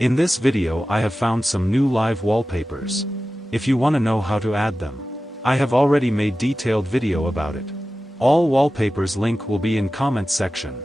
In this video I have found some new live wallpapers. If you want to know how to add them, I have already made detailed video about it. All wallpapers link will be in comment section.